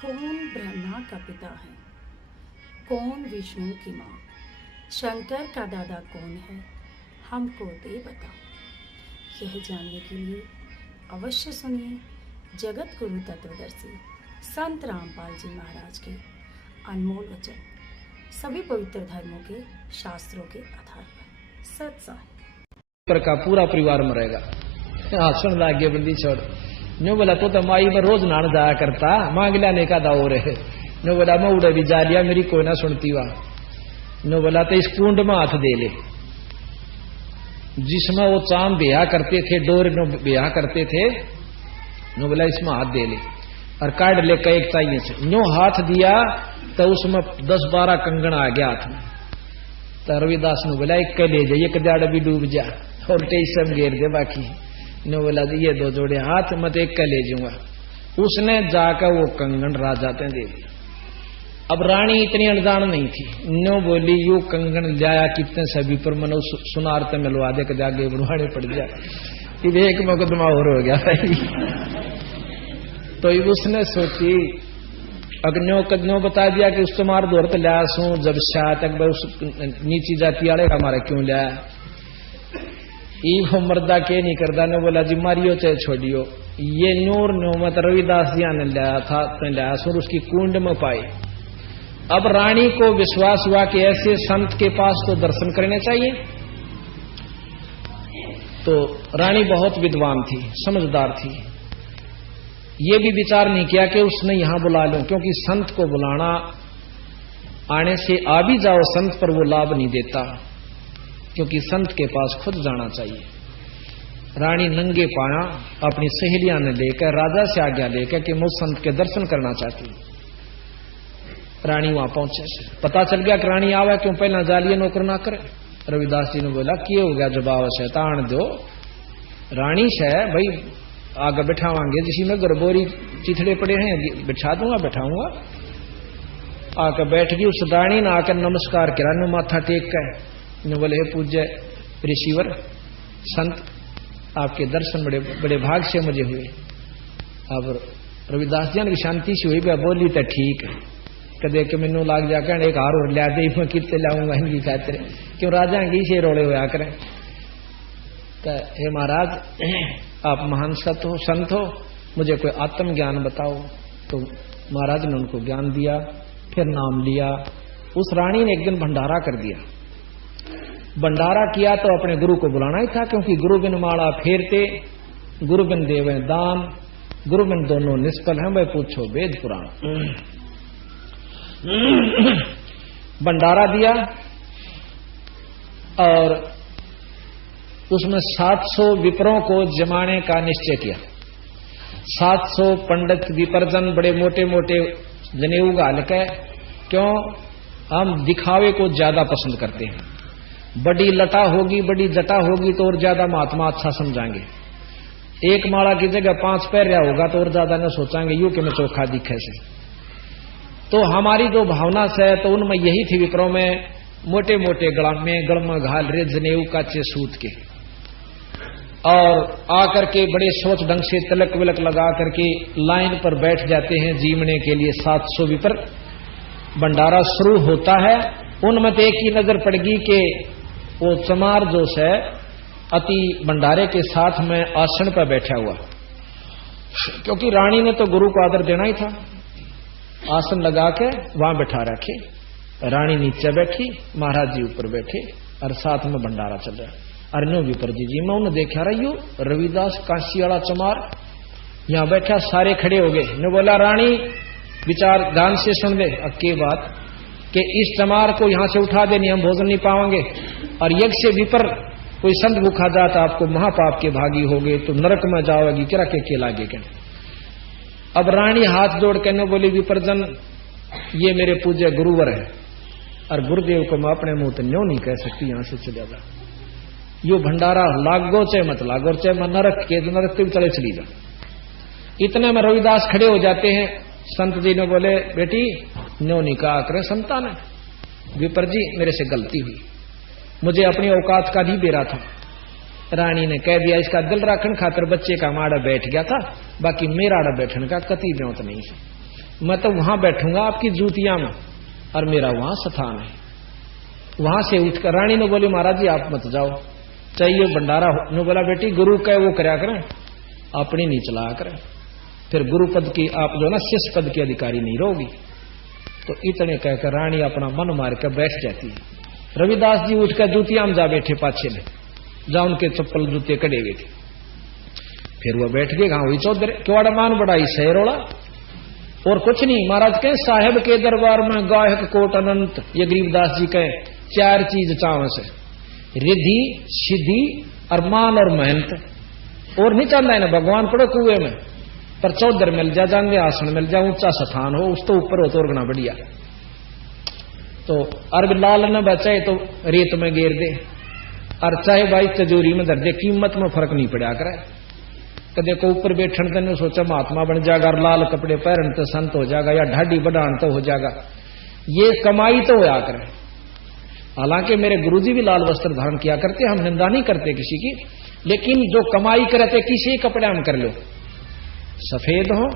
कौन ब्रह्मा का पिता है, कौन विष्णु की माँ, शंकर का दादा कौन है, हमको दे बता। यह जानने के लिए अवश्य सुनिए जगत गुरु तत्वदर्शी संत रामपाल जी महाराज के अनमोल वचन, सभी पवित्र धर्मों के शास्त्रों के आधार पर सत्साह का पूरा परिवार मरेगा। हाँ सुन लागे बंदी छोड़ नो बोला तो माई में रोज नान जाया करता मांग लाने का दाव रहे। नो बोला मैं उड़े भी जा लिया मेरी कोई ना सुनती वहां। नो बोला तो इस कुंड में हाथ दे ले जिसमें वो चाम ब्याह करते थे, डोर नो ब्याह करते थे। नो बोला इसमें हाथ दे ले और काट ले कई चाहिए से नो हाथ दिया तो उसमें 10-12 कंगन आ गया हाथ में। तो रविदास ने बोला एक ले जाइए एक जाड़ भी डूब जा और टेसम घेर दे बाकी। ने बोला ये 2 जोड़े हाथ मत एक का ले जाऊंगा। उसने जाकर वो कंगन राजा ते दे दिया। अब रानी इतनी अनजान नहीं थी, नो बोली यू कंगन लाया कितने सभी पर मनो सुनार ते मिलवा दे के जाके बनवाने पड़ गया। फिर एक मुकदमा और हो गया भाई। तो उसने सोची अग्नो कदनो बता दिया कि उस तुम्हार दौर पे लाया सू जब शायद तक उस नीची जाति वाले हमारे क्यों लाया वो मर्दा के नहीं करता। ने बोला जी मारियो चाहे छोड़ियो ये नूर नोमत रविदास जी ने लाया था लाया सो उसकी कुंड में पाई। अब रानी को विश्वास हुआ कि ऐसे संत के पास तो दर्शन करने चाहिए। तो रानी बहुत विद्वान थी, समझदार थी। ये भी विचार नहीं किया कि उसने यहां बुला लो, क्योंकि संत को बुलाना आने से आ भी जाओ संत पर वो लाभ नहीं देता, क्योंकि संत के पास खुद जाना चाहिए। रानी नंगे पाया अपनी सहेलियां ने लेकर राजा से आज्ञा लेकर कि मुझ संत के दर्शन करना चाहती। रानी वहां पहुंचे, पता चल गया कि रानी आवा क्यों पहला जालिए नौकर ना करे। रविदास जी ने बोला किए हो गया जवाब शैतान दो रानी से भाई आगे बैठावांगे जिसी में गरबोरी चिथड़े पड़े हैं बिठा दूंगा बैठाऊंगा। आकर बैठ गई उस रानी ने आकर नमस्कार करा नो माथा टेक कर ने बोले हे पूज्य ऋषिवर संत आपके दर्शन बड़े बड़े भाग से मुझे हुए। अब रविदास जी ने शांति से हुई बोली तो ठीक है कदे के मैनू लाग जाकर एक हार और लिया दे मैं कितने लाऊंगा इनकी खातिर क्यों राजा की से रोड़े हुआ करें। हे महाराज आप महान संत हो मुझे कोई आत्म ज्ञान बताओ। तो महाराज ने उनको ज्ञान दिया, फिर नाम लिया। उस रानी ने एक दिन भंडारा कर दिया। भंडारा किया तो अपने गुरु को बुलाना ही था, क्योंकि गुरु बिन माला फेरते गुरु बिन देवे दान गुरु बिन दोनों निष्फल हैं। वह पूछो वेद पुराण। भंडारा दिया और उसमें 700 विप्रों को जमाने का निश्चय किया। 700 पंडित विपर्जन बड़े मोटे मोटे जनेऊ गाल के, क्यों हम दिखावे को ज्यादा पसंद करते हैं। बड़ी लटा होगी बड़ी जटा होगी तो और ज्यादा महात्मा अच्छा समझाएंगे। एक माला की जगह 5 पैरिया होगा तो और ज्यादा न सोचांगे यू कि मैं चोखा दिखे से। तो हमारी जो भावना से तो उनमें यही थी विप्रों में मोटे मोटे गड़ में घाल रे जनेऊ काचे सूत के और आकर के बड़े सोच ढंग से तिलक विलक लगा करके लाइन पर बैठ जाते हैं जीवने के लिए 700 विपर। भंडारा शुरू होता है। उनमें तो एक ही नजर पड़ गई कि वो चमार जो है अति भंडारे के साथ में आसन पर बैठा हुआ, क्योंकि रानी ने तो गुरु को आदर देना ही था। आसन लगा के वहां बैठा रखे, रानी नीचे बैठी महाराज जी ऊपर बैठे और साथ में भंडारा चल रहा है। अरनो विपर जी मैं उन्हें देखा रही हूं रविदास काशी वाला चमार यहां बैठा, सारे खड़े हो गए। ने बोला रानी विचार ध्यान से सुन ले अक्की बात कि इस चमार को यहां से उठा देनी हम भोजन नहीं पाएंगे, और यज्ञ से विपर कोई संत भूखा जाता आपको महापाप के भागी हो गए तो नरक में जाओगी किरा के लागे के। अब रानी हाथ जोड़ के न बोली विपरजन ये मेरे पूज्य गुरुवर है और गुरुदेव को मैं अपने मुंह तो न्यों नहीं कह सकती यहां से चले जा। यो भंडारा लागो चाहे मत लागो चाहे मैं नरक के नरक के चले चली जा। इतने में रविदास खड़े हो जाते हैं। संत जी ने बोले बेटी न्यों नहीं कहा करे संतान है। विपर जी मेरे से गलती हुई, मुझे अपनी औकात का नहीं बेरा था। रानी ने कह दिया इसका दिल रखन खातर बच्चे का माड़ा बैठ गया था, बाकी मेरा आड़ा बैठने का कति ब्योत नहीं है। मैं तो वहां बैठूंगा आपकी जूतियां में, और मेरा वहां स्थान है। वहां से उठकर रानी ने बोली महाराज जी आप मत जाओ, चाहिए भंडारा ने बोला बेटी गुरु कहे वो करया करें, अपनी नहीं चलाया करें, फिर गुरु पद की आप जो ना शिष्य पद की अधिकारी नहीं रहोगी। तो इतने कहकर रानी अपना मन मार कर बैठ जाती है। रविदास जी उठकर जूतियां में जा बैठे पाछे में, जहां उनके चप्पल जूते कड़े हुए थे। फिर वो बैठ गए, कहा हुई चौधरी क्योड़ा मान बढ़ाई शहरोड़ा, और कुछ नहीं। महाराज कहे साहेब के दरबार में गायक कोट अनंत, ये गरीबदास जी कहे 4 चीज चाव से, रिद्धि सिद्धि और मान और मेहनत, और नहीं चाहता है ना भगवान पड़ो कुएं में, पर चौधर मिल जा, जांगे आसन मिल जा, ऊंचा स्थान हो, उस तो ऊपर हो तो और बढ़िया। तो अरब लाल न बचाए तो रेत में गेर दे, और चाहे भाई तिजोरी में धर दे, कीमत में फर्क नहीं पड़ा करे। कदे को ऊपर बैठन तेने सोचा महात्मा बन जाएगा, और लाल कपड़े पहन तो संत हो जाएगा, या ढाडी बढ़ान तो हो जाएगा, ये कमाई तो होया करे। हालांकि मेरे गुरुजी भी लाल वस्त्र धारण किया करते, हम निंदा नहीं करते किसी की, लेकिन जो कमाई करते किसी कपड़े हम कर लो, सफेद हो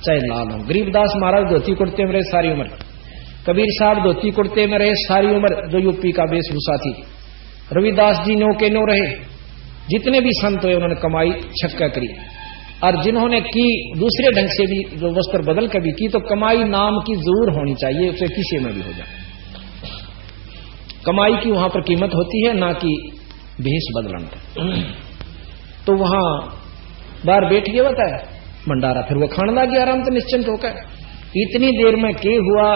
चाहे लाल हो। गरीबदास महाराज धोती कुर्ते में रहे सारी उम्र, कबीर साहब धोती कुर्ते में रहे सारी उम्र, जो यूपी का वेशभूषा थी। रविदास जी नो के नो रहे, जितने भी संत हुए उन्होंने कमाई छक्का करी, और जिन्होंने की दूसरे ढंग से भी जो वस्त्र बदल कर भी की, तो कमाई नाम की जरूर होनी चाहिए, उसे किसी में भी हो जाए। कमाई की वहां पर कीमत होती है, ना कि भेष बदलन। तो वहां बाहर बैठ गया बताया भंडारा, फिर वो खाने लग गया आराम से निश्चिंत होकर। इतनी देर में के हुआ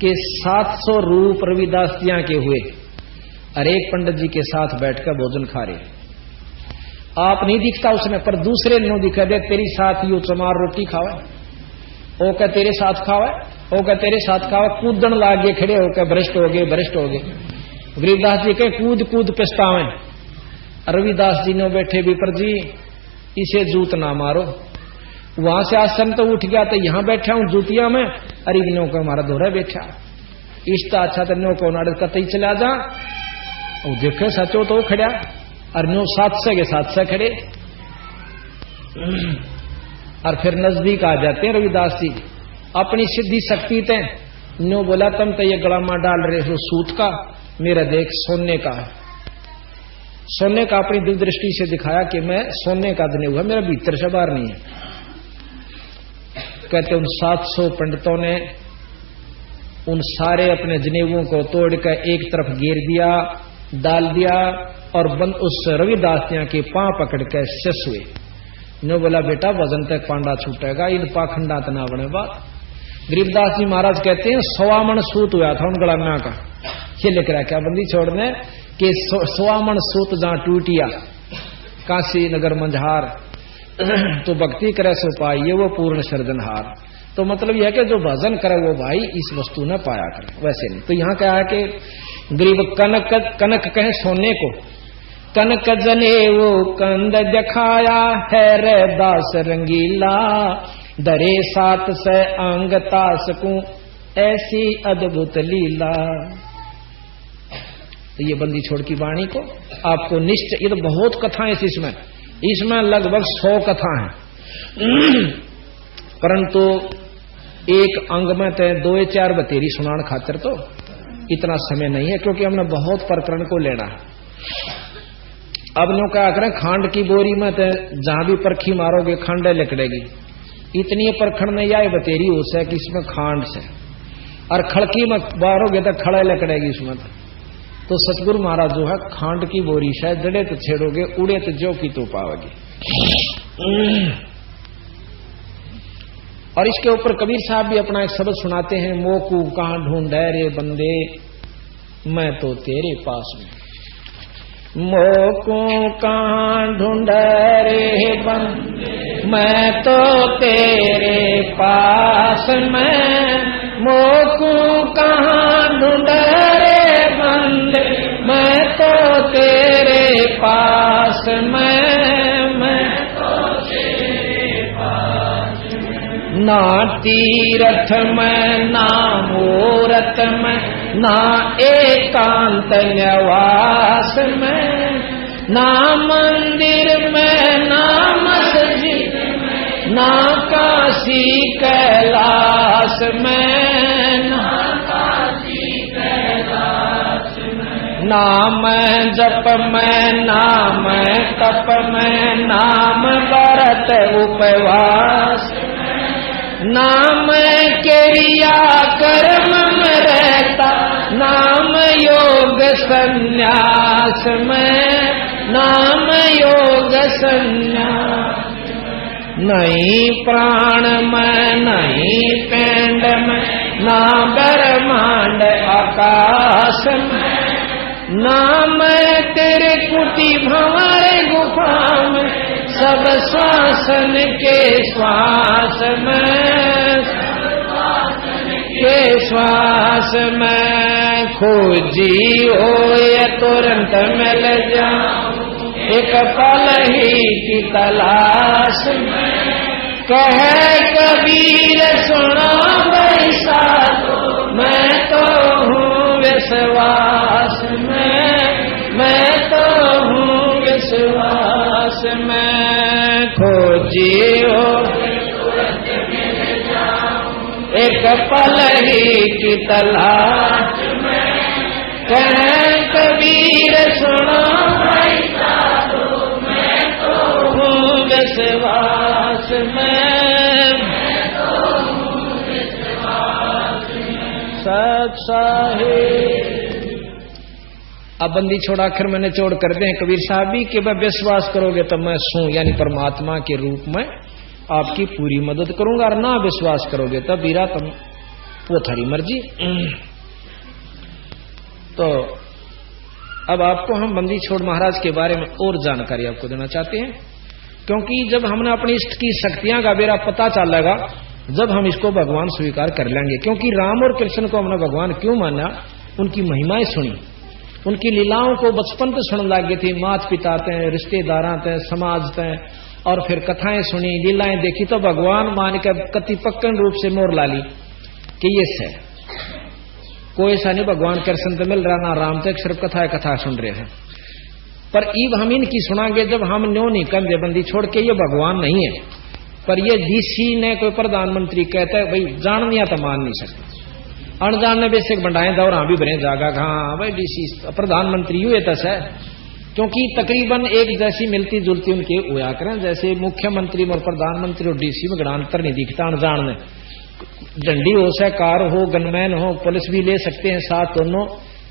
कि 700 रूप रविदास जिया के हुए, और एक पंडित जी के साथ बैठकर भोजन खा रहे। आप नहीं दिखता उसमें, पर दूसरे नो दिखा दे, तेरी साथ यू चमार रोटी खावे, ओ क्या तेरे साथ खावे, ओ क्या तेरे साथ खावे, कूदन लाग गए, खड़े होकर भ्रष्ट हो गए, भ्रष्ट हो गए। गरीबदास जी के कूद कूद पछतावे। रविदास जी ने बैठे विपर जी इसे जूत ना मारो, वहां से आसन तो उठ गया, तो यहां बैठा हूं जूतिया में, अरे नो को हमारा दोहरा बैठा, इष्टा अच्छा तो नो को नाड़ कतई चला जा, और देखे सचो तो खड़ा, और नो 700 के 700 खड़े, और फिर नजदीक आ जाते हैं रविदास जी अपनी सिद्धि शक्ति ते। नो बोला तुम तो ये गलामा डाल रहे हो सूत का, मेरा देख सोने का है। सोने का अपनी दिल दृष्टि से दिखाया कि मैं सोने का दने हुआ, मेरा भीतर से बाहर नहीं है। कहते उन 700 पंडितों ने उन सारे अपने जनेवों को तोड़कर एक तरफ घेर दिया, डाल दिया, और बंद उस रविदास के पांव पकड़कर शस हुए। ने बोला बेटा वजन तक पांडा छूटेगा, इन पाखंडा तना बने बात। गरीबदास जी महाराज कहते हैं 100 मन सूत हुआ था उन गलाम्या का, ये लिख रहा क्या बंदी छोड़ने कि 100 मन सूत जहां टूटिया काशी नगर मंझहार, तो भक्ति करे सो पाइये वो पूर्ण सर्जनहार। तो मतलब यह कि जो भजन करे वो भाई इस वस्तु न पाया करे, वैसे नहीं। तो यहाँ क्या है कि गरीब कनक कनक कहे सोने को, कनक जने वो कंद दिखाया है रे दास रंगीला, दरे 7 से अंग तास को ऐसी अद्भुत लीला। तो ये बंदी छोड़ की वाणी को आपको निश्चय, ये तो बहुत कथाएं इसमें लगभग 100 कथा हैं, परंतु एक अंग में तय 2-4 बतेरी सुनान खातिर तो इतना समय नहीं है, क्योंकि हमने बहुत प्रकरण को लेना है। अब नो क्या करें, खांड की बोरी में तय जहां भी परखी मारोगे खांडे लिकड़ेगी, इतनी परखण नहीं आए बतेरी हो से कि इसमें खांड से, और खड़की में मारोगे तो खड़े लिकड़ेगी इसमें। तो सतगुरु महाराज जो है खांड की बोरी शायद जड़े तो छेड़ोगे, उड़े तो जो की तो पाओगे। और इसके ऊपर कबीर साहब भी अपना एक शब्द सुनाते हैं, मोकू कहां ढूंढे रे बंदे मैं तो तेरे पास में, मोकू कहां ढूंढे रे बंदे मैं तो तेरे पास में, मोकू कहां ढूंढे रे बंदे मैं तो तेरे पास में, ना तीरथ में ना मूरत में ना एकांत निवास में, ना मंदिर में ना मस्जिद में ना काशी कैलाश में, नाम जप में, नाम तप में, नाम व्रत उपवास, नाम क्रिया कर्म में रहता, नाम योग संन्यास में, नाम योग संन्यास। नहीं प्राण में, नहीं पिंड में, ना ब्रह्मांड आकाश में, नाम तेरे कुटी भंवर गुफा में, सब श्वासन के श्वास में, के श्वास में। खोजी हो या तुरंत मिल जाऊं, एक पल ही की तलाश में। कहे कबीर सुना बैसा, मैं तो हूँ विश्वास में, मैं तो हूँ विश्वास में। खोजियो एक पल ही की तलाश में, कहे कबीर सुना विश्वास में। सत साहिब अब बंदी छोड़ आखिर मैंने चोड़ कर दे कबीर साहब भी कि मैं विश्वास करोगे तो मैं सू यानी परमात्मा के रूप में आपकी पूरी मदद करूंगा, और ना विश्वास करोगे तब बीरा तुम वो थारी मर्जी। तो अब आपको हम बंदी छोड़ महाराज के बारे में और जानकारी आपको देना चाहते हैं, क्योंकि जब हमने अपनी इष्ट की शक्तियां का बेरा पता चलेगा, जब हम इसको भगवान स्वीकार कर लेंगे। क्योंकि राम और कृष्ण को हमने भगवान क्यों माना, उनकी महिमाएं सुनी, उनकी लीलाओं को बचपन से सुनने लगे थे, माता पिता थे, रिश्तेदार थे, समाज थे, और फिर कथाएं सुनी, लीलाएं देखी, तो भगवान मान के कति पक्कन रूप से मोर लाली कि ये है कोई ऐसा नहीं भगवान कृष्ण तो मिल रहा ना राम तक, सिर्फ कथा सुन रहे हैं। पर ईब हम इनकी सुनागे जब हम न्यो नहीं कंधे बंदी छोड़ के, ये भगवान नहीं है। पर ये डीसी ने कोई प्रधानमंत्री कहता है भाई जान दिया तो मान नहीं सकते, अनजान ने बेसिक बढ़ाए दौर हाँ भी बने जागा, हाँ भाई डीसी प्रधानमंत्री हुए तस है। क्योंकि तकरीबन एक जैसी मिलती जुलती उनके हुआ करें, जैसे मुख्यमंत्री और प्रधानमंत्री और डीसी में गड़ा अंतर नहीं दिखता अनजान ने। डंडी हो से कार हो, गनमैन हो, पुलिस भी ले सकते हैं साथ दोनों।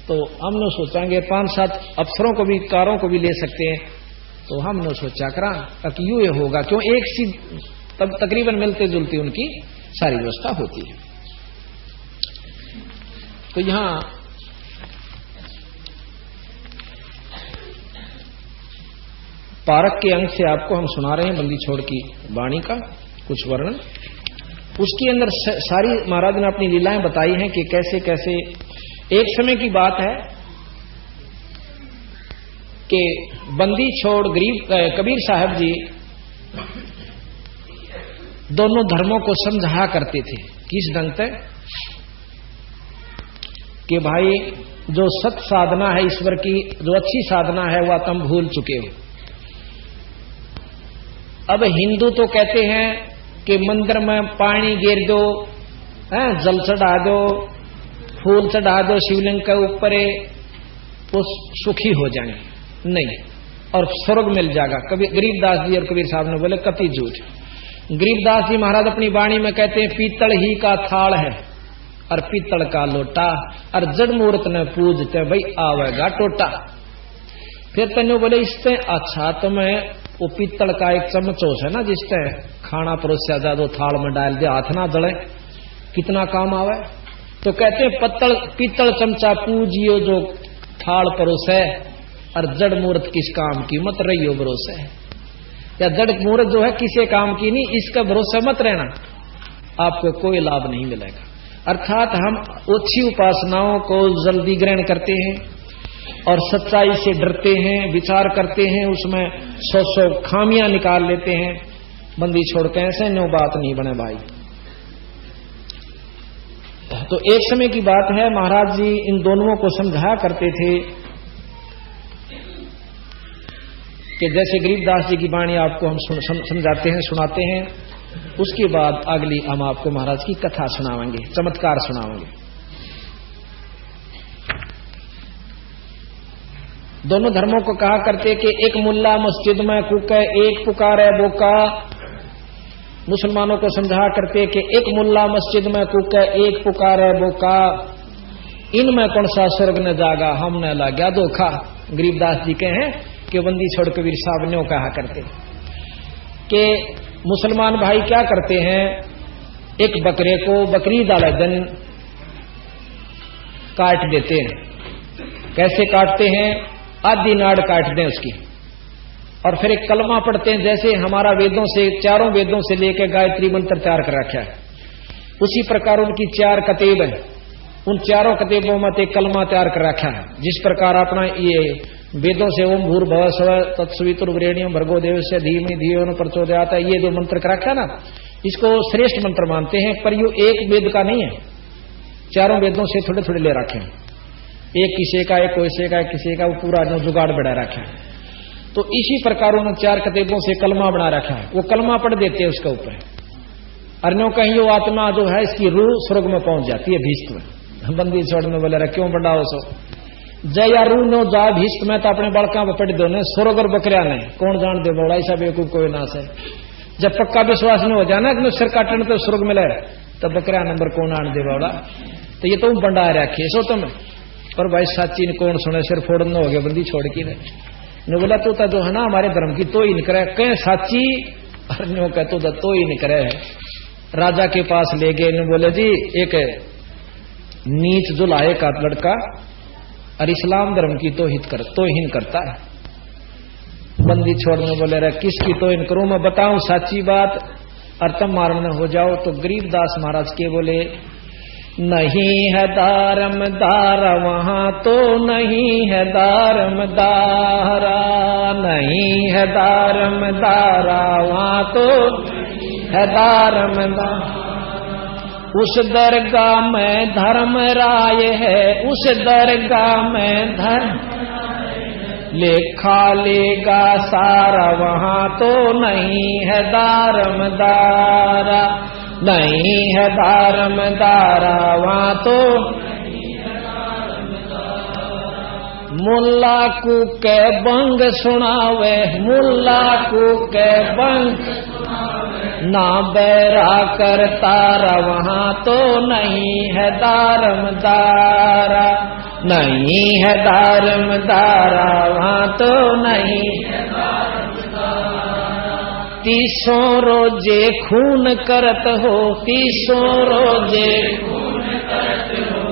तो हमने सोचांगे 5-7 अफसरों को भी, कारों को भी ले सकते हैं। तो हमने सोचा करा कि यूं ये होगा, क्यों एक सी तब तकरीबन मिलते जुलती उनकी सारी व्यवस्था होती है। तो यहां पारक के अंग से आपको हम सुना रहे हैं बंदी छोड़ की वाणी का कुछ वर्णन। उसके अंदर सारी महाराज ने अपनी लीलाएं बताई हैं कि कैसे कैसे। एक समय की बात है कि बंदी छोड़ गरीब कबीर साहब जी दोनों धर्मों को समझाया करते थे। किस ढंग से कि भाई जो सत साधना है ईश्वर की, जो अच्छी साधना है वह तुम भूल चुके हो। अब हिंदू तो कहते हैं कि मंदिर में पानी गिर दो, जल चढ़ा दो, फूल चढ़ा दो शिवलिंग के ऊपर, वो सुखी हो जाएंगे नहीं और स्वर्ग मिल जाएगा। कभी गरीबदास जी और कबीर साहब ने बोले कति झूठ। गरीबदास जी महाराज अपनी वाणी में कहते हैं पीतल ही का थाल है और पीतल का लोटा, और जड़ मूर्त ने पूजते भाई आवेगा टोटा। फिर तेने बोले इससे अच्छा तो मैं वो पीतल का एक चमचोस है ना जिससे खाना परोसा जाए, दो थाल में डाल दे, हाथ ना जले, कितना काम आवे। तो कहते हैं पीतल चमचा पूजियो जो थाल परोसे, और जड़ मूर्त किस काम की मत रहियो भरोसे। या जड़ मूर्त जो है किसी काम की नहीं, इसका भरोसा मत रहना, आपको कोई लाभ नहीं मिलेगा। अर्थात हम अच्छी उपासनाओं को जल्दी ग्रहण करते हैं और सच्चाई से डरते हैं, विचार करते हैं, उसमें 100 खामियां निकाल लेते हैं। बंदी छोड़ के ऐसे नो बात नहीं बने भाई। तो एक समय की बात है, महाराज जी इन दोनों को समझाया करते थे कि जैसे गरीबदास जी की वाणी आपको हम समझाते हैं, सुनाते हैं उसके बाद अगली हम आपको महाराज की कथा सुनावेंगे, चमत्कार सुनावेंगे। दोनों धर्मों को कहा करते कि एक मुल्ला मस्जिद में कूके एक पुकारे बोका। मुसलमानों को समझा करते कि एक मुल्ला मस्जिद में कूके एक पुकारे बोका, इनमें कौन सा स्वर्ग न जागा, हमने लगा धोखा। गरीबदास जी के हैं कि बंदी छोड़ कबीर साहब ने कहा करते कि मुसलमान भाई क्या करते हैं, एक बकरे को बकरीद वाले दिन काट देते हैं। कैसे काटते हैं, आधी नाड़ काट दें उसकी, और फिर एक कलमा पढ़ते हैं। जैसे हमारा वेदों से, चारों वेदों से लेकर गायत्री मंत्र तैयार कर रखा है, उसी प्रकार उनकी 4 कतेब है, उन चारों कतेबों में एक कलमा तैयार कर रखा है। जिस प्रकार अपना ये वेदों से ओम भूर्भुवः स्वः तत्सवितुर्वरेण्यं भर्गो देवस्य धीमहि धियो न प्रचोदयात्, ये जो मंत्र कर रखा है ना, इसको श्रेष्ठ मंत्र मानते हैं। पर ये एक वेद का नहीं है, चारों वेदों से थोड़े थोड़े ले रखे हैं। एक किसी का, एक कोई का, किसी का, वो पूरा जो जुगाड़ बढ़ा रखा है। तो इसी प्रकार उन्होंने 4 कतेबों से कलमा बना रखा है। वो कलमा पढ़ देते हैं उसके ऊपर, अर्णों कहीं वो आत्मा जो है इसकी रूह स्वर्ग में पहुंच जाती है भीष्ट में। बंदी छोड़ में बोले क्यों बढ़ाओ सो जय या रू नो जा भीष्ट में तो अपने बड़का पट दो ने स्वर्ग और बकरिया ने कौन जान दे बड़ा ऐसा बेवकूफ कोई ना से। जब पक्का विश्वास नहीं हो जाना कि सिर काटने तो स्वर्ग मिले तो बकरिया नंबर कौन आन दे बड़ा, तो ये तुम बंडा रखिए सो तुम। पर भाई साची ने कौन सुने, सिर फोड़ना हो गया बंदी छोड़ के ने बोला तो जो है ना हमारे धर्म की तो ही निकरे कह साची, और नो कह तो ही निकरे है। राजा के पास ले गए, ने बोले जी एक नीच जुलाहे का लड़का और इस्लाम धर्म की तोहिन करता है। बंदी छोड़ने बोले रहे किसकी तोहिन करूं, मैं बताऊं साची बात और तुम मारने हो जाओ। तो गरीबदास महाराज के बोले नहीं है दारमदारा वहां तो नहीं है दारमदारा, नहीं है दारमदारा वहां तो है दारमदारा। उस दरगाह में धर्म राय है, उस दरगाह में धर्म लेखा लेगा सारा वहां तो नहीं है दारमदारा, नहीं है दारमदारा वहां तो। मुल्ला को के बंग सुनावे, मुल्ला को के बंग ना बैरा करतारा वहां तो नहीं है दारमदारा, नहीं है दारमदारा वहां तो नहीं है दारमदारा। 30 रोजे खून करत हो, 30 रोजे खून करत हो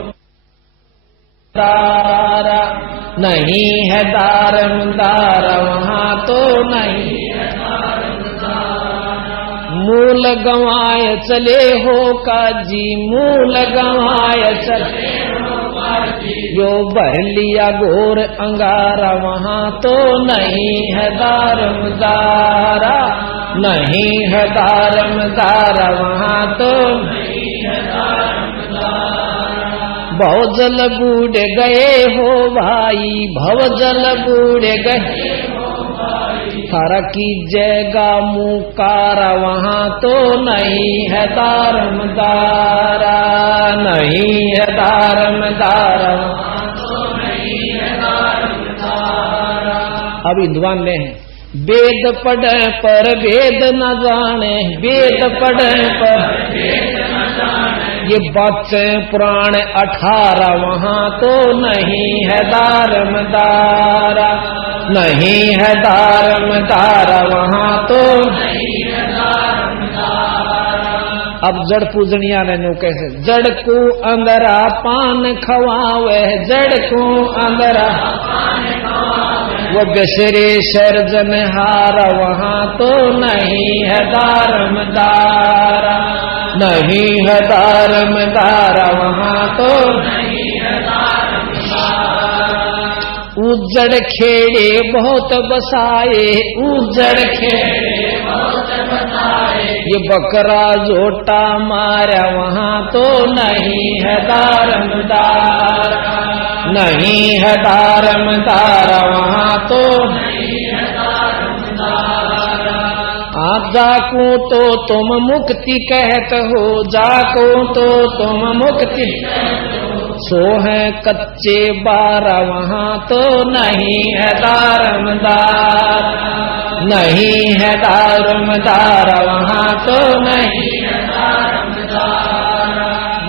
दारा, नहीं है दारमदारा वहां तो नहीं। मूल गंवाए चले हो काजी, मूल गंवाए चले हो काजी, यो भर लिया गोर अंगारा वहां तो नहीं है दारमदारा, नहीं है दारमदारा वहां तो नहीं है दारमदारा। भवजल बूढ़ गए हो भाई, भवजल बूढ़ गए थारा की जयगा मुकारा वहां तो नहीं है दारमदारा, नहीं है दारमदारा वहां तो नहीं है दारमदारा। अब हिंदुआन ले हैं वेद पढ़े पर वेद न जाने, वेद पढ़े पर वेद न जाने, ये बच्चे पुराण 18 वहां तो नहीं है दारमदारा, नहीं है दारमदारा वहां तो नहीं है दारमदारा। अब जड़ पूजनिया ने नो कैसे जड़ को अंदरा पान खवावे, जड़ को अंदरा पान खवावे, वो बेसरे सर्जन हारा वहां तो नहीं है दारमदारा, नहीं है दारमदारा वहां तो नहीं है दारमदारा। उजड़ खेड़े बहुत बसाए, उजड़ खेड़े बहुत बसाए, ये बकरा जोटा मारा वहां तो नहीं है दारमदारा, नहीं है दारमदारा वहां तो नहीं है दारमदारा। जाको तो तुम मुक्ति कहत हो, जाको तो तुम मुक्ति सो है कच्चे 12 वहां तो नहीं है दारमदार, नहीं है दारमदार वहां तो नहीं है दारमदार।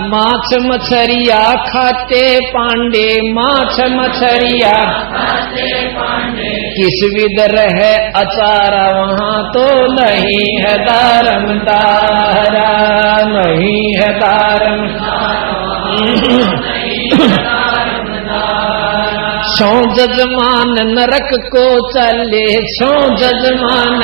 माछ मछरिया खाते पांडे, माछ मछरिया खाते पांडे, किस विध रहे अचारा वहां तो नहीं है दारमदारा, नहीं है दारमदार। सौ जजमान नरक को चले, सौ जजमान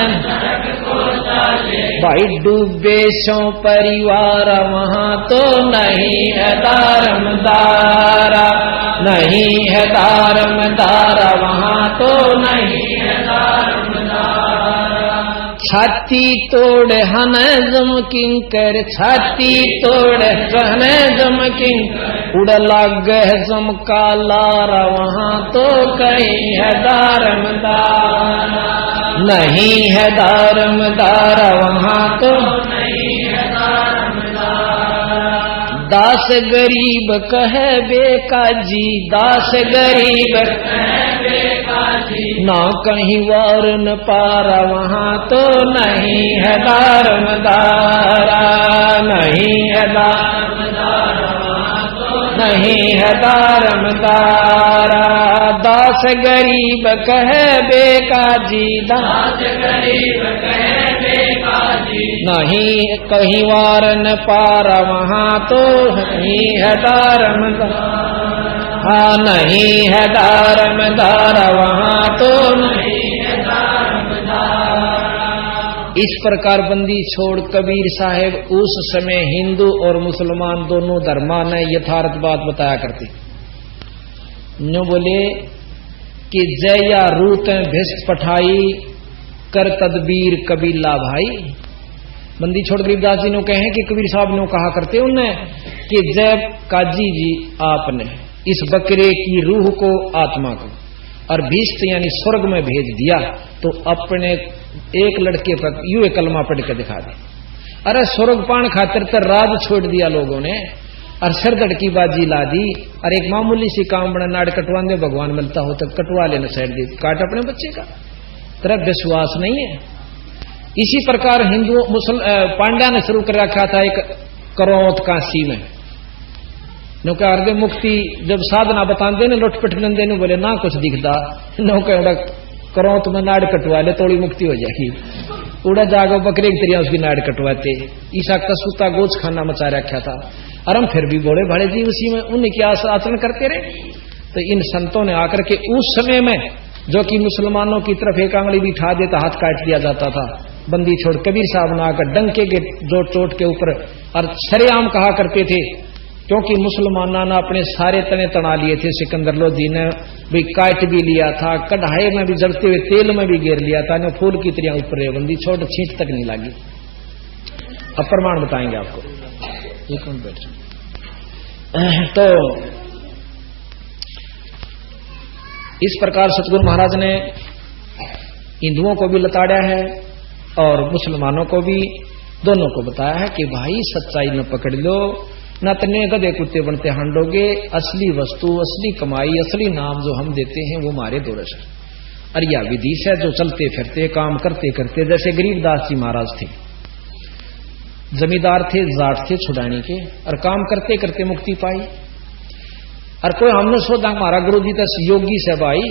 भाई डूबे सौ परिवार वहां तो नहीं है दारमदारा, नहीं है दारमदारा वहां तो नहीं है दारमदारा। छाती तोड़ हन जम किंकर, छाती तोड़ हन जम किंकर, उड़ लग जम का लारा वहां तो कहीं है दारमदार, नहीं है दारमदार वहां तो नहीं है दारमदार। दास गरीब कहे बेकाजी, दास गरीब कहे बेकाजी, ना कहीं वार न पारा वहां तो नहीं है दारमदारा, नहीं है दारमदार वहां तो नहीं है दारमदारा। दास गरीब कहे बेकाजी, दास गरीब कहे बेकाजी, नहीं कहीं वार न पारा वहां तो नहीं है दारमदार, हाँ नहीं है दारमदार वहां तो नहीं है दारमदार। इस प्रकार बंदी छोड़ कबीर साहेब उस समय हिंदू और मुसलमान दोनों धर्मा ने यथार्थ बात बताया करते। नो बोले कि जय या रूत भिष्ट पठाई कर तदबीर कबीला भाई। बंदी छोड़ गरीबदास जी ने कहे कि कबीर साहब ने कहा करते उन्हें कि जय काजी जी आपने इस बकरे की रूह को आत्मा को और भिष्ट यानी स्वर्ग में भेज दिया तो अपने एक लड़के पर यूं एक कलमा पढ़ के दिखा दे। अरे स्वर्ग पान खातिर तो राज छोड़ दिया लोगों ने और सिरदड़ की बाजी ला दी और एक मामूली सी काम बना नाड़ कटवा दे, भगवान मिलता हो तो कटवा लेना, साइड दे काट अपने बच्चे का, तेरा विश्वास नहीं है। इसी प्रकार हिंदू पांड्या ने शुरू कर रखा था एक करौत काशी में, नौका हृदय मुक्ति जब साधना बताते ने लुटपट लेंदे ने बोले ना कुछ दिखता, नौका करौत में नाड़ कटवा ले थोड़ी मुक्ति हो जाएगी। उड़ा जागो बकरे की तरह उसकी नाड़ कटवाते, ईसा कसूता गोच खाना मचा रखा था और हम फिर भी बोले भाड़े जी उसी में उन्हें क्या आचरण करते रहे। तो इन संतों ने आकर के उस समय में जो कि मुसलमानों की तरफ एक आंगली भी उठा देता हाथ काट दिया जाता था, बंदी छोड़ कबीर साहब ने आकर डंके के जोट चोट के ऊपर और सरेआम कहा करते थे, क्योंकि मुसलमानों ने अपने सारे तने तना लिए थे। सिकंदर लोधी ने भी काट भी लिया था, कढ़ाई में भी जलते हुए तेल में भी घेर लिया था, न फूल की तरह ऊपर है, बंदी छोड़ छींट तक नहीं लगी। अब प्रमाण बताएंगे आपको, एक मिनट बैठ। तो इस प्रकार सतगुरु महाराज ने हिंदुओं को भी लताड़ा है और मुसलमानों को भी, दोनों को बताया है कि भाई सच्चाई न पकड़ लो, न तने गधे कुत्ते बनते हांडोगे। असली वस्तु, असली कमाई, असली नाम जो हम देते हैं वो हमारे दोरस है। और यह विधि से जो चलते फिरते काम करते करते, जैसे गरीबदास जी महाराज थे, जमींदार थे, जाट थे छुड़ाने के, और काम करते करते मुक्ति पाई। और कोई हमने सोचा हमारा गुरु जी तो योगी से भाई,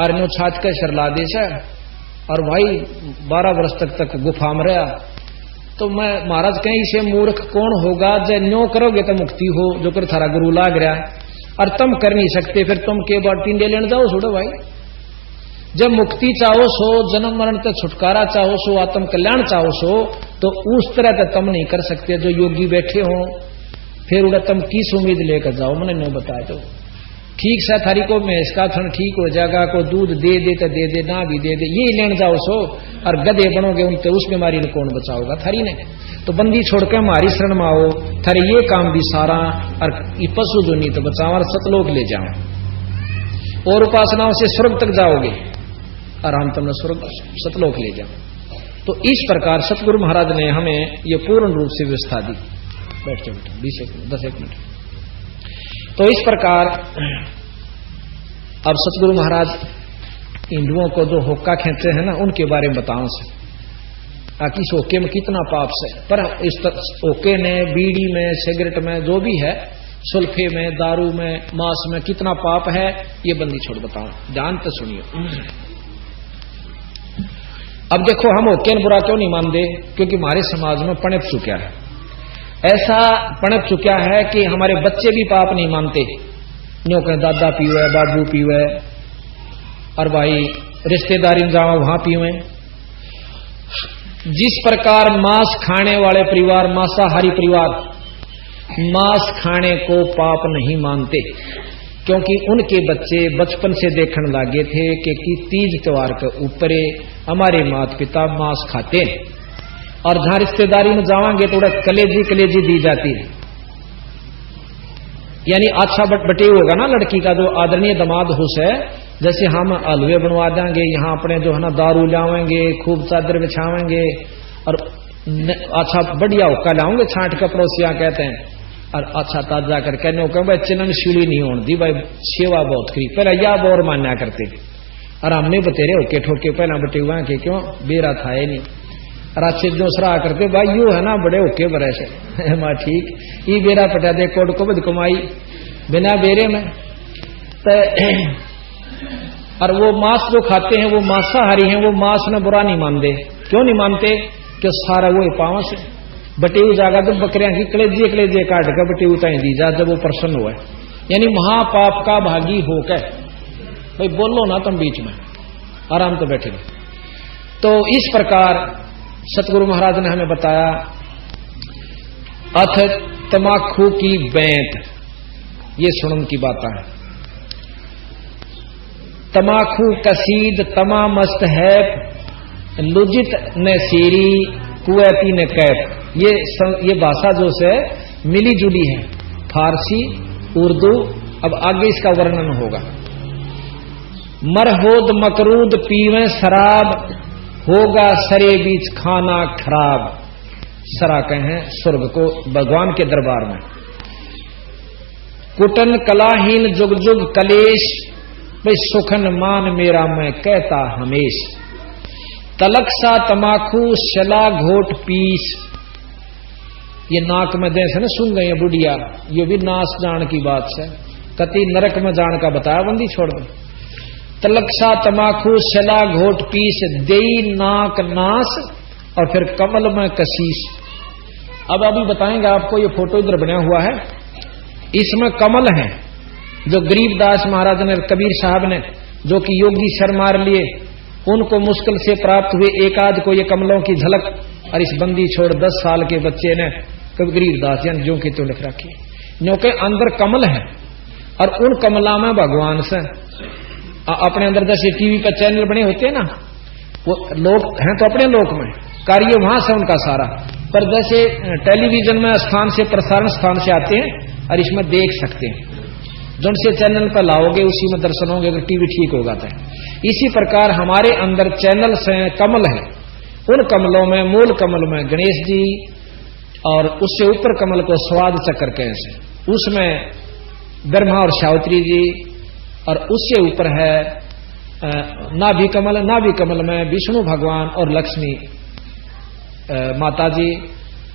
और नो छाछ का शरला दे से, और भाई 12 वर्ष तक गुफा में रहा। तो मैं महाराज कहीं से मूर्ख कौन होगा जो न्यो करोगे तो मुक्ति हो, जो कर थारा गुरु लाग रहा और तुम कर नहीं सकते, फिर तुम के बार टिंडे लेने जाओ छोड़ो भाई। जब मुक्ति चाहो सो, जन्म मरण तक छुटकारा चाहो सो, आत्म कल्याण चाहो सो, तो उस तरह तक तुम नहीं कर सकते जो योगी बैठे हो। फिर उड़ा तुम किस उम्मीद लेकर जाओ, मैंने नो बताया। तो ठीक सा थारी को भैंस का थन ठीक हो जाएगा, को दूध दे दे तो दे दे, ना भी दे दे, ये लेने जाओ सो, और गधे बनोगे उनसे, उस बीमारी ने कौन बचाओगा थारी ने। तो बंदी छोड़ के हमारी शरण में आओ, थारे ये काम भी सारा, और ये पशु जो नहीं तो बचाओ और सतलोक ले जाओ, और उपासनाओं से स्वर्ग तक जाओगे और हम तुमने स्वर्ग सतलोक ले जाओ। तो इस प्रकार सतगुरु महाराज ने हमें ये पूर्ण रूप से व्यवस्था दी। बैठ जाओ बेटा, 20 मिनट 10 मिनट। तो इस प्रकार अब सतगुरु महाराज हिंदुओं को जो होक्का खेचे हैं ना, उनके बारे में बताऊं से, ताकि इस होक्के में कितना पाप से, पर इस होक्के ने बीड़ी में, सिगरेट में, जो भी है, सुल्फे में, दारू में, मांस में कितना पाप है, ये बंदी छोड़ बताऊं, ध्यान तो सुनिए। अब देखो, हम होक्के ने बुरा क्यों नहीं मानते? क्योंकि हमारे समाज में पनप चुका है, ऐसा पनप चुका है कि हमारे बच्चे भी पाप नहीं मानते। न्यों कहें दादा पीवे, बाबू पीवे, और भाई रिश्तेदारी में जाओ वहां पीवे। जिस प्रकार मांस खाने वाले परिवार, मांसाहारी परिवार, मांस खाने को पाप नहीं मानते, क्योंकि उनके बच्चे बचपन से देखने लगे थे कि तीज त्योहार के ऊपर हमारे माता पिता मांस खाते हैं, और जहां रिश्तेदारी में जावांगे तो कलेजी कलेजी दी जाती है। यानी अच्छा बटे होगा ना लड़की का, जो आदरणीय दामाद हुस है, जैसे हम हलवे बनवा देंगे, यहाँ अपने जो है ना दारू लावेंगे, खूब चादर बिछावेंगे, और अच्छा बढ़िया हुक्का लाओगे छांट का पड़ोसिया कहते हैं, और अच्छा ताजा कर कहने को भाई चिन्हन शिली नहीं होने दी, भाई सेवा बहुत करी, पहले या बोर मान्या करते, और हमने बतेरे होके ठोके पहला बटे हुआ के क्यों बेरा था ये नहीं, और अच्छे जो सराह करते भाई यू है ना बड़े होके बरे से माँ ठीक, ये बेरा पटा दे कोड को बद कमाई बिना बेरे में। और वो मांस जो खाते हैं वो मांसाहारी हैं, वो मांस में बुरा नहीं मानते। क्यों नहीं मानते? कि सारा वो पावा से बटे हुई जागा तो बकरियां की कलेजे कलेजे काट कर बटे उताई दी जा जब वो प्रसन्न हुआ, यानी महापाप का भागी होकर। भाई बोलो ना तुम बीच में, आराम तो बैठे। तो इस प्रकार सतगुरु महाराज ने हमें बताया, अथ तमाखू की बैंत, ये सुनन की बात है। तमाखू कसीद तमा मस्त है, लुजित न सीरी कुएती न कैप। ये भाषा जो से मिली जुली है, फारसी उर्दू। अब आगे इसका वर्णन होगा। मरहोद मकरूद पीवे शराब, होगा सरे बीच खाना खराब। सरा कहें स्वर्ग को, भगवान के दरबार में। कुटन कलाहीन जुग जुग कलेश, भाई सुखन मान मेरा मैं कहता हमेश। तलक सा तमाखू शला घोट पीस, ये नाक में जैसे ना सुन गए बुढ़िया, ये भी नाश जान की बात है, कति नरक में जान का बताया बंदी छोड़ दो। तलक सा तमाखू शला घोट पीस, देई नाक नाश और फिर कमल में कशीश। अब अभी बताएंगे आपको, ये फोटो इधर बना हुआ है, इसमें कमल है जो गरीबदास महाराज ने, कबीर साहब ने, जो कि योगी सर मार लिए, उनको मुश्किल से प्राप्त हुए एक आध को ये कमलों की झलक, और इस बंदी छोड़ 10 साल के बच्चे ने गरीबदास यानी जो कि तो लिख रखी, जो के अंदर कमल है, और उन कमला में भगवान से अपने अंदर जैसे टीवी पर चैनल बने होते हैं ना, वो लोग हैं तो अपने लोक में, कार्य वहां से उनका सारा, पर जैसे टेलीविजन में स्थान से प्रसारण स्थान से आते हैं और इसमें देख सकते हैं, जो से चैनल पर लाओगे उसी में दर्शन होंगे, अगर टीवी ठीक होगा तो। इसी प्रकार हमारे अंदर चैनल से कमल है, उन कमलों में, मूल कमल में गणेश जी, और उससे ऊपर कमल को स्वाद चक्र कैसे, उसमें ब्रह्मा और सावित्री जी, और उससे ऊपर है नाभि कमल, नाभि कमल में विष्णु भगवान और लक्ष्मी माता जी,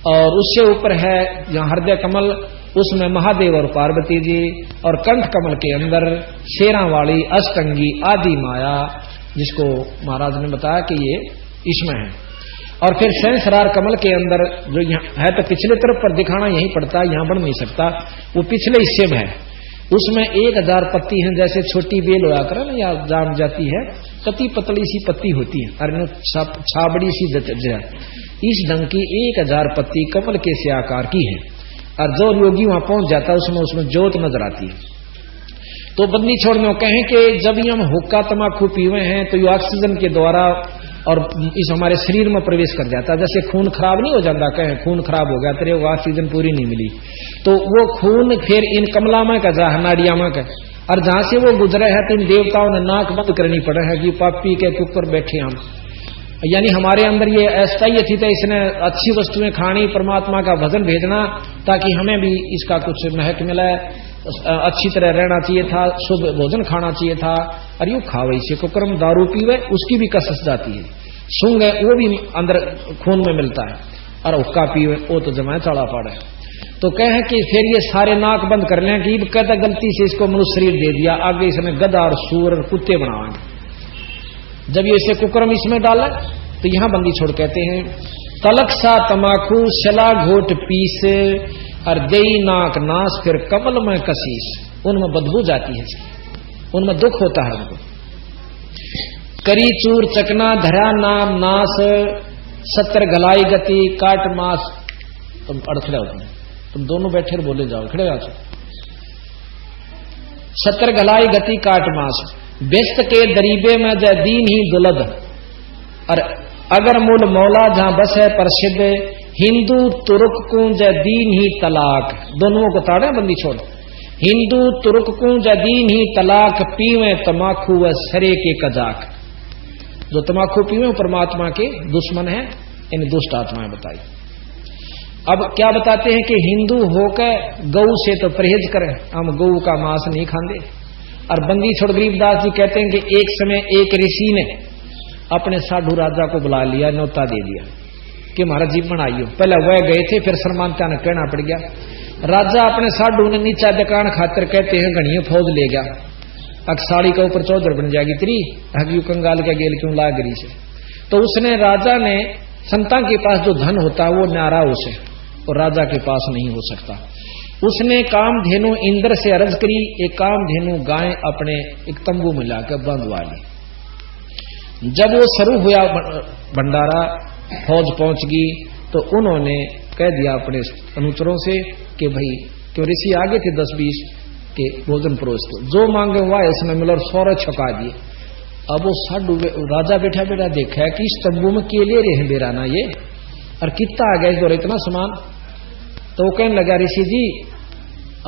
और उससे ऊपर है जहां हृदय कमल, उसमें महादेव और पार्वती जी, और कंठ कमल के अंदर शेरा वाली अष्टंगी आदि माया, जिसको महाराज ने बताया कि ये इसमें है। और फिर सहस्रार कमल के अंदर जो यहाँ है, तो पिछले तरफ पर दिखाना यहीं पड़ता है, यहां बन नहीं सकता, वो पिछले हिस्से में है। उसमें 1000 पत्ती हैं, जैसे छोटी बेल होया करे ना, या जाम जाती है, कति पतली सी पत्ती होती है, और छाबड़ी सी इस ढंग की 1000 पत्ती कमल के से आकार की है, और जो योगी वहां पहुंच जाता है उसमें ज्योत नजर आती है। तो बंदी छोड़ने कहें कि जब हम हुक्का तमाकू पीवे हैं तो ये ऑक्सीजन के द्वारा और इस हमारे शरीर में प्रवेश कर जाता है। जैसे खून खराब नहीं हो जाता, कहें खून खराब हो गया तेरे ऑक्सीजन पूरी नहीं मिली, तो वो खून फिर इन कमलामा का जा नाड़ियामा का, और जहां से वो गुजरे है तो इन देवताओं ने नाक बंद करनी पड़े है कि पापी के ऊपर बैठे हम, यानी हमारे अंदर ये अस्थायी थी, तो इसने अच्छी वस्तुएं खानी, परमात्मा का भजन भेजना, ताकि हमें भी इसका कुछ महक मिला, अच्छी तरह रहना चाहिए था, शुभ भोजन खाना चाहिए था। और यू खावे से कुकर्म दारू पीवे, उसकी भी कसस जाती है, सूंघ है वो भी अंदर खून में मिलता है, और हुक्का पीवे वो तो जमाए चढ़ा पड़ा है। तो कहे कि फिर ये सारे नाक बंद कर लें कि कहता गलती से इसको मनुष्य शरीर दे दिया, आगे इसने गधा और सूअर और कुत्ते बनाएंगे। जब ये इसे कुकर्म इसमें डाला तो यहां बंदी छोड़ कहते हैं तलक सा तमाकू शला घोट पीस और देई नाक नाश फिर कमल में कशीस। उनमें बदबू जाती है, उनमें दुख होता है उनको। करी चूर चकना धरा नाम नाश सत्तर गलाई गति काट मास। तुम अड़खड़े होते हैं, तुम दोनों बैठे बोले जाओ, खड़े आ जाओ। सत्तर गलाई गति काट मास व्यस्त के दरीबे में जय दीन ही दुलद। और अगर मूल मौला जहां बस है प्रसिद्ध हिंदू तुर्क को जय दीन ही तलाक। दोनों को ताड़े बंदी छोड़। हिंदू तुर्क को जय दीन ही तलाक पीवे तमाकू व सरे के कजाक। जो तमाकू पीवे परमात्मा के दुश्मन है, इन दुष्ट आत्माएं बताई। अब क्या बताते हैं कि हिंदू होकर गऊ से तो परहेज करें, हम गऊ का मांस नहीं खाते। और बंदी छोड़ गरीबदास जी कहते हैं कि एक समय एक ऋषि ने अपने साधु राजा को बुला लिया, न्योता दे दिया कि महाराज जी बनाइयो। पहले वह गए थे, फिर सरमानता ने कहना पड़ गया। राजा अपने साधु ने नीचा दुकान खातर कहते हैं घड़ियों फौज ले गया, अकसाड़ी के ऊपर चौधर बन जाएगी तेरी, हगियो कंगाल के गेल क्यों लागरी से। तो उसने राजा ने संतान के पास जो धन होता है वो न्यारा उसे, और राजा के पास नहीं हो सकता। उसने कामधेनु इंद्र से अर्ज करी, एक कामधेनु गाय अपने एक तंबू में लाकर बांधवा ली। जब वो शुरू हुआ भंडारा, फौज पहुंच गई, तो उन्होंने कह दिया अपने अनुचरों से कि भाई क्यों ऋषि आगे थे 10-20 के भोजन परोस दो, जो मांगे हुआ है उसमें मिला, और सौर छका दिए। अब वो साधु राजा बैठा बैठा देखा है कि इस तंबू में के लिए रहे बेराना ये, और कितना आ गया इस दौर इतना सामान। तो वो कहने लगा ऋषि जी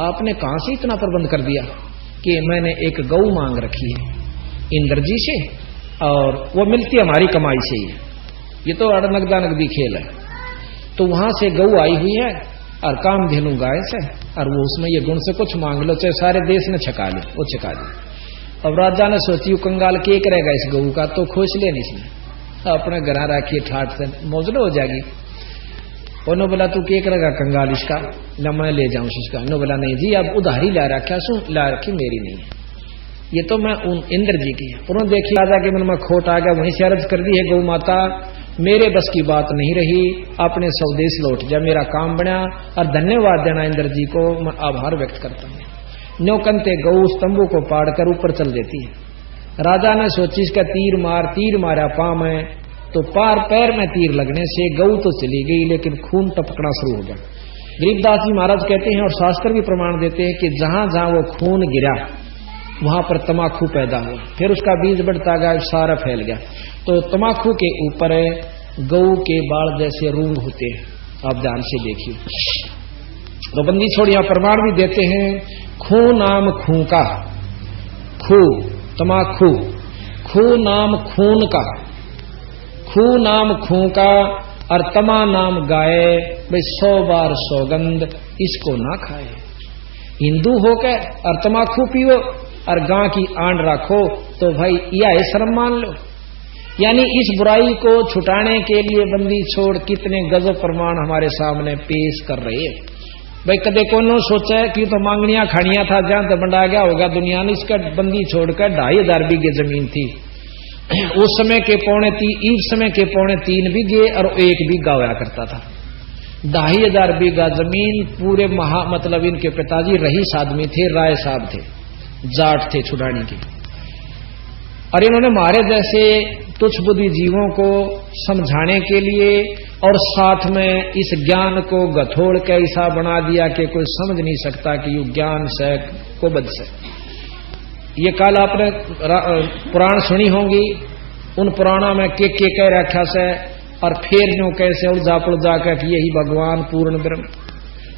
आपने कहां से इतना प्रबंध कर दिया? कि मैंने एक गऊ मांग रखी है इंद्र जी से, और वो मिलती हमारी कमाई से ही है, ये तो नगदा नगदी खेल है। तो वहां से गऊ आई हुई है और कामधेनु गाय से, और वो उसमें ये गुण से कुछ मांग लो चाहे सारे देश ने छका ले, वो छका दी। अब राजा ने सोची कंगाल के करेगा इस गऊ का, तो खोज ले नहीं इसने, अपने घर रखिए ठाठ से मौजलो हो जाएगी। उन्होंने बोला तू क्या करेगा कंगाल इसका, न मैं ले जाऊं इसका। उन्होंने बोला नहीं जी अब उधारी ला रखा सू, ला रखी मेरी नहीं है, ये तो मैं इंद्र जी की है। उन्होंने देखी राजा के मन में खोट आ गया, वहीं से अर्ज कर दी है गौ माता मेरे बस की बात नहीं रही, अपने स्वदेश लौट जा, मेरा काम बना। और धन्यवाद देना इंद्र जी को, मैं आभार व्यक्त करता हूं। न्यो कंते गऊ तंबू को पाड़कर ऊपर चल देती है। राजा ने सोची इसका तीर मारा पांव में, तो पार पैर में तीर लगने से गऊ तो चली गई, लेकिन खून टपकना शुरू हो गया। गरीबदास जी महाराज कहते हैं और शास्त्र भी प्रमाण देते हैं कि जहां जहां वो खून गिरा वहां पर तमाकू पैदा हुआ, फिर उसका बीज बढ़ता गया, सारा फैल गया। तो तमाकू के ऊपर गऊ के बाल जैसे रूंग होते हैं, आप ध्यान से देखिए। तो बंदी छोड़ यहां प्रमाण भी देते हैं, खू नाम खूं का, खू तमाकू, खू नाम खून का, खू नाम खूं का, और तमा नाम गाय, भाई 100 बार सौगंध इसको ना खाए। हिंदू होकर और तमाकू पियो और गां की आंड रखो, तो भाई यह शर्म मान लो। यानी इस बुराई को छुटाने के लिए बंदी छोड़ कितने गजब प्रमाण हमारे सामने पेश कर रहे हैं। भाई कदे कोनो सोचा है कि तो मांगनिया खानिया था जहां तो बंडा गया होगा दुनिया ने। इसका बंदी छोड़कर 2500 बीघे जमीन थी उस समय के इस समय के 3.25 बीघे और 1 बीघा होया करता था। 2500 बीघा जमीन पूरे मतलब इनके पिताजी रईस आदमी थे, राय साहब थे, जाट थे छुड़ानी के। और इन्होंने हमारे जैसे तुच्छ बुद्धि जीवों को समझाने के लिए और साथ में इस ज्ञान को गथोड़ के ऐसा बना दिया कि कोई समझ नहीं सकता कि यू ज्ञान से को बद से। ये काल आपने पुराण सुनी होंगी, उन पुराणों में के कह रखा से, और फिर न्यू कैसे उलझा पुलझा कर कि यही भगवान पूर्ण ब्रह्म।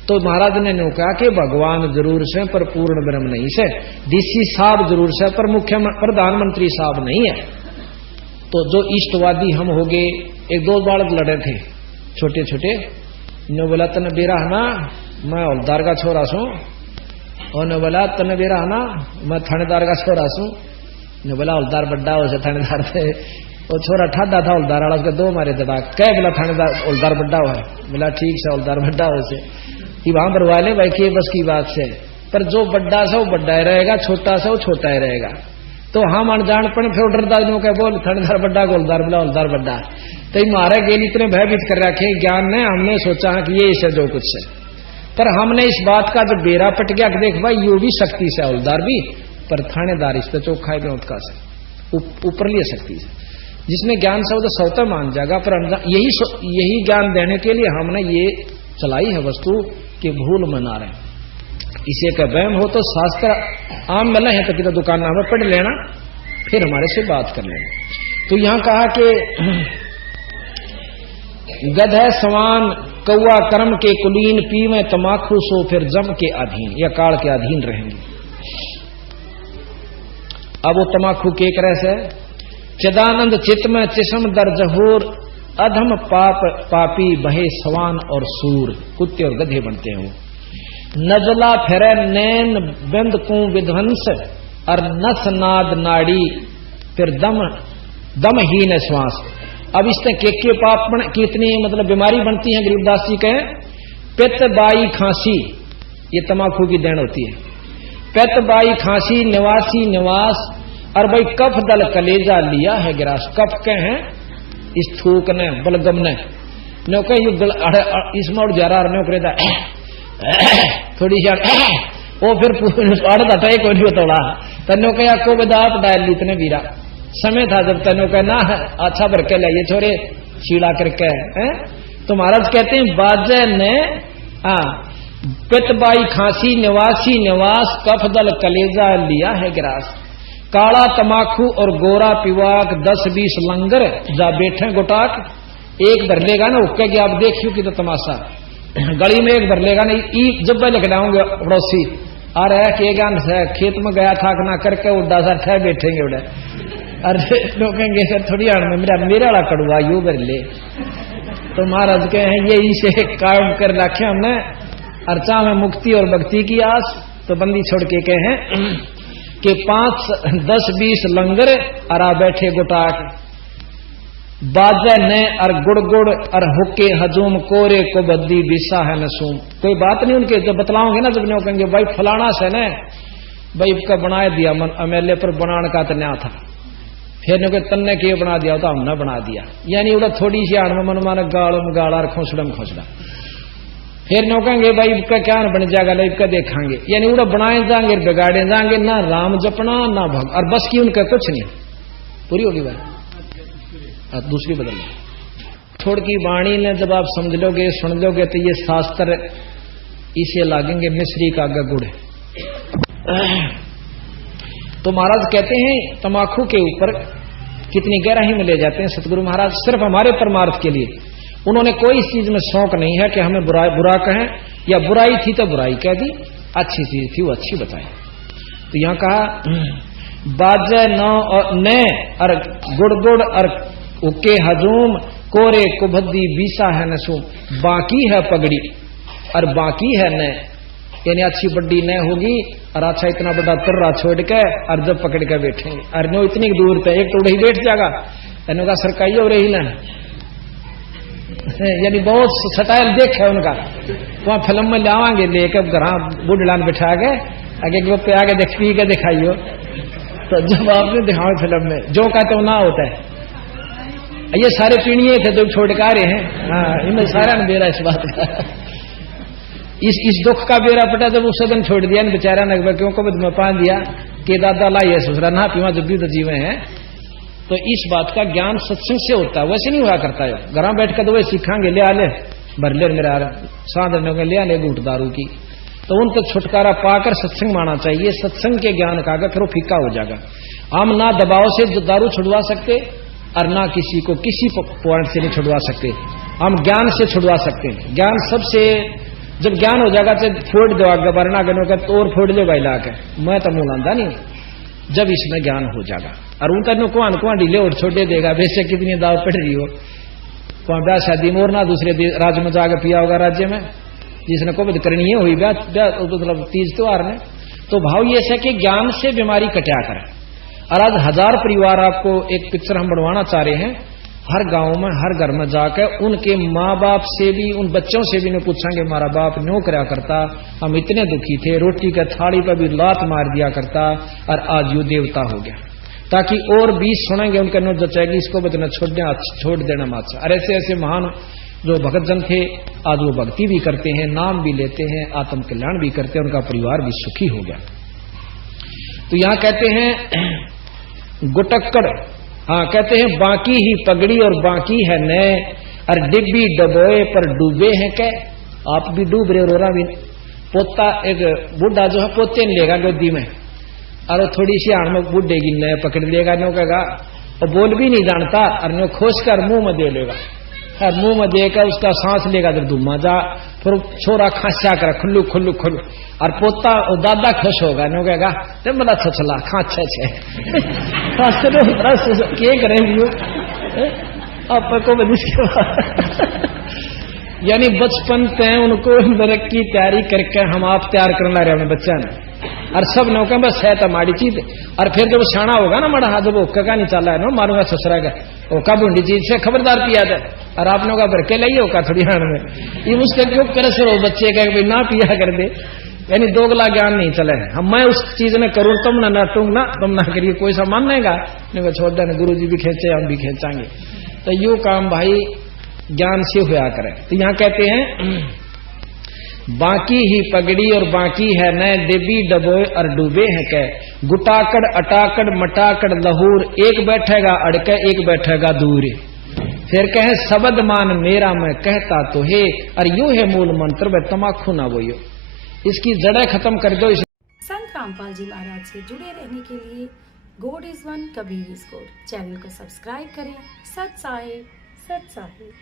तो महाराज ने न्यू कहा कि भगवान जरूर से पर पूर्ण ब्रह्म नहीं से, डीसी साहब जरूर से पर मुख्य प्रधानमंत्री साहब नहीं है। तो जो इष्टवादी हम हो गए, एक दो बालक लड़े थे छोटे छोटे, ने बोला तन बेरा है ना मैं हौलदार का छोरा सू, और ने बोला तन बेरा है ना मैं थानेदार का छोरा सू। ने बोला हौलदार बड्डा हो से थानेदार थे, वो छोरा ठाडा था हौलदार वाला, उसके दो मारे दड़ा कह बोला थानेदार हौलदार बड्डा हो है। बोला ठीक से हौलदार बड्डा हो से कि वहां पर वाले भाई के बस की बात से, पर जो बड्डा सा वो बड्डा ही रहेगा, छोटा सा वो छोटा ही रहेगा। तो हम अनजान पड़े फिर डरदार कह बोल थानेदार बड्डा को हौलदार बोला हौलदार बड्डा, तो मारे गेल इतने भयभीत कर रखे ज्ञान ने, हमने सोचा है कि ये इसे जो कुछ है, पर हमने इस बात का जब बेरा पट गया कि देख भाई यू भी शक्ति से हौलदार भी, पर थानेदार इस पे चौखा है उत्का से ऊपरली शक्ति से, जिसने ज्ञान शब्द सौता मान जाएगा। पर यही ज्ञान देने के लिए हमने ये चलाई है वस्तु कि भूल मना रहे। इसे का वहम हो तो शास्त्र आम मिला है तो कि दुकान में पढ़ लेना, फिर हमारे से बात कर लेना। तो यहां कहा कि गधे समान कौआ कर्म के कुलीन, पी में तमाखू सो फिर जम के अधीन, या काल के अधीन रहेंगे। अब वो तमाखू के करे से चिदानंद चित्त में चिशम दर जहूर, अधम पापी बहे सवान और सूर, कुत्ते और गधे बनते हैं। नजला फेरे नैन बिंद कू विध्वंस, और नस नाद नाड़ी फिर दम हीन श्वास। अब इससे के पाप कितनी मतलब बीमारी बनती है। गरीबदास जी कहे पित्त बाई खांसी, ये तमाकू की देन होती है। पित्त बाई खांसी निवासी निवास, और भाई कफ दल कलेजा लिया है गिरास। कफ के हैं इस थूक ने बलगम ने इसमें उड़ जा रहा थोड़ी सी वो फिर अड़े कोई नहीं तोड़ा तनो कह को बदाप डाल ली इतने बीरा समय था जब तनो कहना अच्छा भर के लाइए छोरे शीड़ा करके तो महाराज कहते हैं बाजे ने पितबाई खांसी निवासी निवास कफ दल कलेजा लिया है गिरास। काला तमाकू और गोरा पिवाक 10-20 लंगर जा बैठे गुटाक। एक भर लेगा ना उक्के कि आप देखियो कि तो तमाशा गली में एक भर लेगा ना जब मैं लिख डाऊंगे पड़ोसी आ रहा है कि खेत में गया था ना करके उड़ा सा ठह बैठेंगे उड़े। अरे लोग कहेंगे सर थोड़ी आड़ में मेरा वाला कड़ुआ यू भर ले। तो महाराज कहे हैं ये इसे काम कर रखे हमने अर्चा में मुक्ति और भक्ति की आस। तो बंदी छोड़ के कहे कि 5-10-20 लंगर अरा बैठे गुटाक बाजे ने और गुड़ गुड़ और हुक्के हजूम कोरे को बद्दी बिसा है नसूम। कोई बात नहीं उनके जब बतलाओगे ना जब नहीं कहेंगे भाई फलाना से ने भाई का बना दिया मन अमेले पर बनाने का तो न्या था फिर ने तन्ने के बना दिया तो हमने बना दिया यानी उड़ा थोड़ी सी आड़ में मन माना गाड़म गाड़ा और खोसड़म खोसड़ा फिर नो कहेंगे भाई का क्या बन जाएगा लाइव का देखांगे यानी उड़ा बनाए जाएंगे बिगाड़े जाएंगे ना राम जपना ना भग और बस की उनका कुछ नहीं पूरी होगी बात। दूसरी बदल थोड़ की वाणी ने जब आप समझ लोगे सुन लोगे तो ये शास्त्र इसे लागेंगे मिश्री का गुड़। तो महाराज कहते हैं तमाकू के ऊपर कितनी गहराई में ले जाते हैं सतगुरु महाराज सिर्फ हमारे परमार्थ के लिए। उन्होंने कोई इस चीज में शौक नहीं है कि हमें बुरा कहें या बुराई थी तो बुराई कह दी अच्छी चीज थी वो अच्छी बताई। तो यहां कहा बाजे न और गुड़ गुड़ और उके हजूम कोरे कुबद्दी बीसा है नसूम। बाकी है पगड़ी और बाकी है न यानी अच्छी बड्डी न होगी और अच्छा इतना बड़ा तुर्रा छोड़ के और जब पकड़ के बैठेंगे और नो इतनी दूर पे एक तो उड़ही बैठ जाएगा यानी का सरकाई हो रही ना यानी बहुत सटाइल देख है उनका। वहां फिल्म में लावांगे लेकर घर बुढ़लान बिठा के आगे पे आगे देख पी के दिखाइयो तो जब आपने दिखाओ फिल्म में जो कहते ना होता है ये सारे पीढ़िए थे जो छोड़ के आ रहे हैं। हाँ इनमें सारा ने बेरा इस बात का इस दुख का बेरा पटा जब उस सदन छोड़ दिया बेचारा ने क्यों को में पान दिया कि दादा लाइए ससुरा ना पीवा जब भी तो जीवे हैं। तो इस बात का ज्ञान सत्संग से होता है वैसे नहीं हुआ करता है घर बैठ कर तो वही सीखांगे ले आले भर ले मेरा साधन ले आले घूट दारू की। तो उन तक छुटकारा पाकर सत्संग माना चाहिए। सत्संग के ज्ञान का अगर फिर वो फीका हो जाएगा। हम ना दबाव से दारू छुड़वा सकते और ना किसी को किसी पॉइंट से नहीं छुड़वा सकते। हम ज्ञान से छुड़वा सकते हैं। ज्ञान सबसे जब ज्ञान हो जाएगा तो फोड़ दो आगे वरना गनों का तो और फोड़ ले भाई ला के मैं तो मुंह लांदा नहीं जब इसमें ज्ञान हो जाएगा। और उन तनु कुआं ढीले और छोटे देगा, वैसे कितनी दाव पड़ रही हो, वहां ब्याह शादी में और ना दूसरे राज्य में जाकर पिया होगा, राज्य में जिसने कोविड करनी है हुई ब्याह मतलब तीज त्योहार में। तो भाव ये है कि ज्ञान से बीमारी कटा करे। और आज 1000 परिवार, आपको एक पिक्चर हम बनवाना चाह रहे हैं, हर गांव में हर घर में जाकर उनके माँ बाप से भी, उन बच्चों से भी नहीं पूछेंगे हमारा बाप न्यों कराया करता, हम इतने दुखी थे, रोटी का थाली पर भी लात मार दिया करता और आज यू देवता हो गया, ताकि और 20 सुनेंगे उनके नो जचेगी, इसको बतना छोड़ देना माचा। और ऐसे ऐसे महान जो भगत जन थे आज वो भक्ति भी करते हैं, नाम भी लेते हैं, आत्म कल्याण भी करते हैं, उनका परिवार भी सुखी हो गया। तो यहां कहते हैं गुटक्कड़, हाँ कहते हैं बाकी ही पगड़ी और बाकी है नए, और डिब्बी डबोए पर डूबे हैं कै। आप भी डूब रहे, रोरा भी। पोता एक बूढ़ा जो है पोते नहीं लेगा गोदी में, और थोड़ी सी आड़ में बूढ़े की नए पकड़ लेगा, नो कहेगा, और बोल भी नहीं जानता, और नो खोज कर मुंह में दे लेगा, और मुंह में देकर उसका सांस लेगा, जब धुमा जा, फिर छोरा खांसा कर खुल्लू खुल्लू खुल्लू, और पोता और दादा खुश होगा, नो कहेगा जब बड़ा छछला खांचा छे के करेंगे आपको यानी बचपन से उनको नरक की तैयारी करके हम आप तैयार करना रहे अपने बच्चा ने, और सब नौका बस है तो हमारी चीज। और फिर जब शाना होगा ना मड़ा, जब ओका का नहीं चला है ना, मारूंगा ससुरा का ओका बूढ़ी चीज से खबरदार पिया था, और आप लोग का भर के लाइए ओका थोड़ी हाण में, ये उसका क्यों करे सर बच्चे का भाई ना पिया कर दे, यानी दोगला ज्ञान नहीं चले है। हम मैं उस चीज ने करूं तुम ना नाटूंग ना, तुम ना करिए, कोई सा मानेगा नहीं, छोड़ देना, गुरु जी भी खेचे हम भी खेचांगे। तो यो काम भाई ज्ञान से हुआ करे। तो यहां कहते हैं बाकी ही पगड़ी और बाकी है नए, डिब्बी डबोए और डूबे हैं कै, गुटाकड़ अटाकड़ मटाकड़ लहूर, एक बैठेगा अड़के एक बैठेगा दूर। फिर कहे शब्द मान मेरा मैं कहता तो है, और यूं है मूल मंत्र व तमाखू ना बोयो, इसकी जड़ें खत्म कर दो। संत रामपाल जी महाराज से जुड़े रहने के लिए God is one, Kabir is God channel को सब्सक्राइब करें। सत साहिब, सत साहिब।